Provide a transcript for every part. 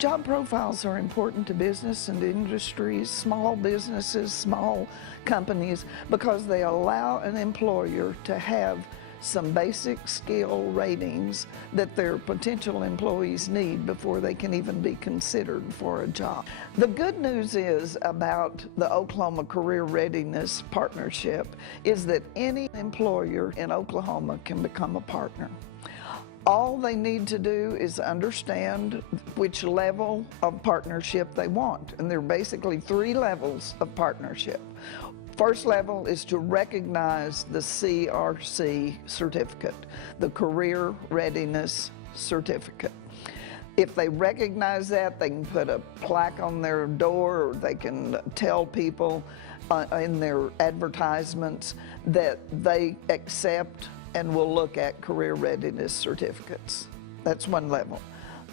Job profiles are important to business and industries, small businesses, small companies, because they allow an employer to have some basic skill ratings that their potential employees need before they can even be considered for a job. The good news is about the Oklahoma Career Readiness Partnership is that any employer in Oklahoma can become a partner. All they need to do is understand which level of partnership they want, and there are basically 3 levels of partnership. First level is to recognize the CRC certificate, the Career Readiness Certificate. If they recognize that, they can put a plaque on their door, or they can tell people in their advertisements that they accept and will look at career readiness certificates. That's one level.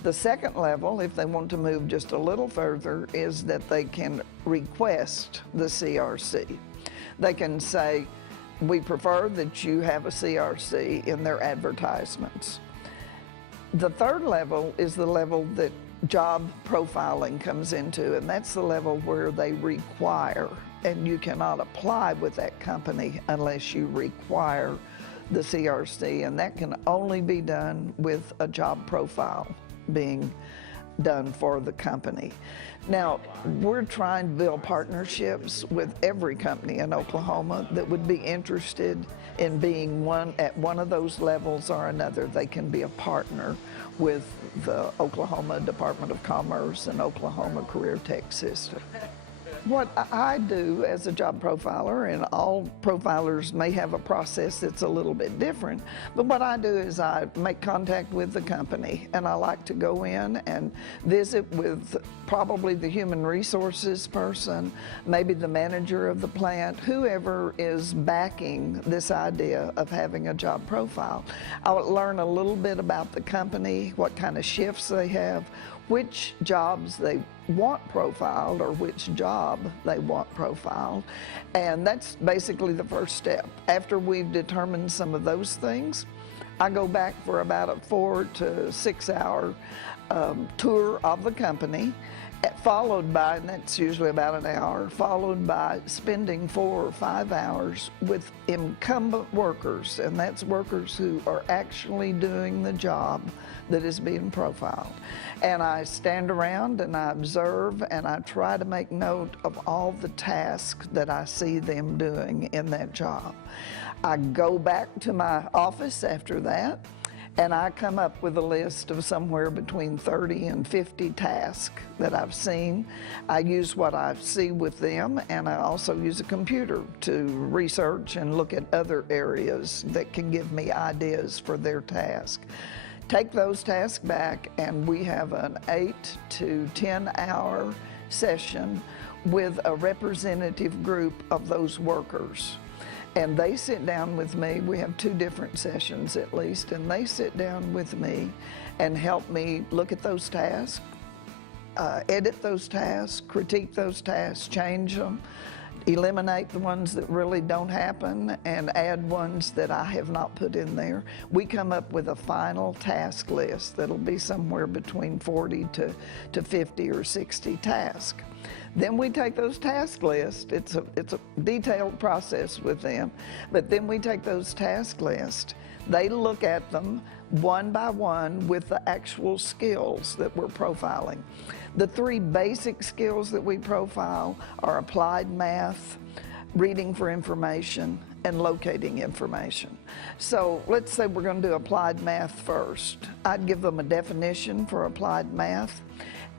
The second level, if they want to move just a little further, is that they can request the CRC. They can say, we prefer that you have a CRC in their advertisements. The third level is the level that job profiling comes into, and that's the level where they require, and you cannot apply with that company unless you require the CRC, and that can only be done with a job profile being done for the company. Now, we're trying to build partnerships with every company in Oklahoma that would be interested in being at one of those levels or another. They can be a partner with the Oklahoma Department of Commerce and Oklahoma Career Tech System. What I do as a job profiler, and all profilers may have a process that's a little bit different, but what I do is I make contact with the company, and I like to go in and visit with probably the human resources person, maybe the manager of the plant, whoever is backing this idea of having a job profile. I'll learn a little bit about the company, what kind of shifts they have, which jobs they want profiled or which job they want profiled, and that's basically the first step. After we've determined some of those things, I go back for about a 4 to 6 hour tour of the company, followed by, and that's usually about an hour, followed by spending 4 or 5 hours with incumbent workers, and that's workers who are actually doing the job that is being profiled. And I stand around and I observe and I try to make note of all the tasks that I see them doing in that job. I go back to my office after that, and I come up with a list of somewhere between 30 and 50 tasks that I've seen. I use what I see with them, and I also use a computer to research and look at other areas that can give me ideas for their task. Take those tasks back, and we have an 8 to 10 hour session with a representative group of those workers. And they sit down with me. We have 2 different sessions at least, and they sit down with me and help me look at those tasks, edit those tasks, critique those tasks, change them, eliminate the ones that really don't happen, and add ones that I have not put in there. We come up with a final task list that'll be somewhere between 40 to 50 or 60 tasks. Then we take those task lists, it's a detailed process with them, but then we take those task lists, they look at them one by one with the actual skills that we're profiling. The 3 basic skills that we profile are applied math, reading for information, and locating information. So let's say we're going to do applied math first. I'd give them a definition for applied math,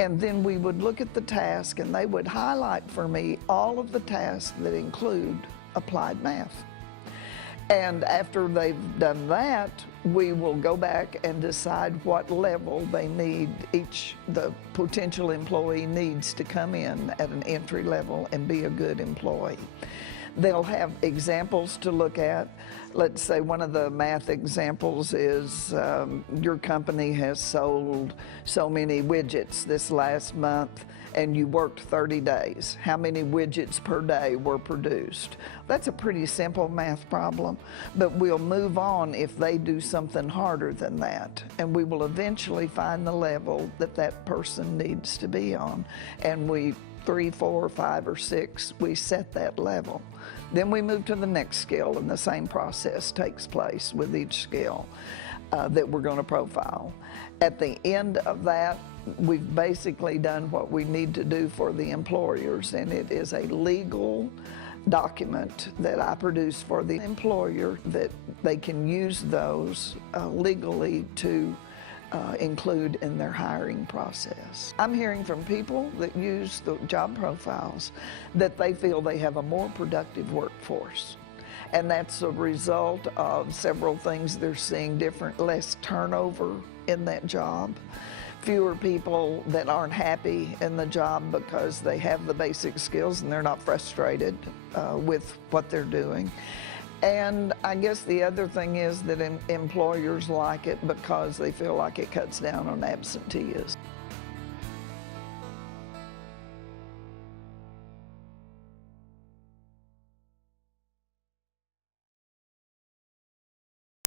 and then we would look at the task, and they would highlight for me all of the tasks that include applied math. And after they've done that, we will go back and decide what level they need, the potential employee needs to come in at an entry level and be a good employee. They'll have examples to look at. Let's say one of the math examples is your company has sold so many widgets this last month, and you worked 30 days. How many widgets per day were produced? That's a pretty simple math problem, but we'll move on if they do something harder than that. And we will eventually find the level that that person needs to be on. And we, 3, 4, 5, or 6, we set that level. Then we move to the next skill, and the same process takes place with each skill that we're going to profile. At the end of that, we've basically done what we need to do for the employers, and it is a legal document that I produce for the employer that they can use those legally to include in their hiring process. I'm hearing from people that use the job profiles that they feel they have a more productive workforce. And that's a result of several things they're seeing less turnover in that job, fewer people that aren't happy in the job because they have the basic skills and they're not frustrated with what they're doing. And I guess the other thing is that employers like it because they feel like it cuts down on absenteeism.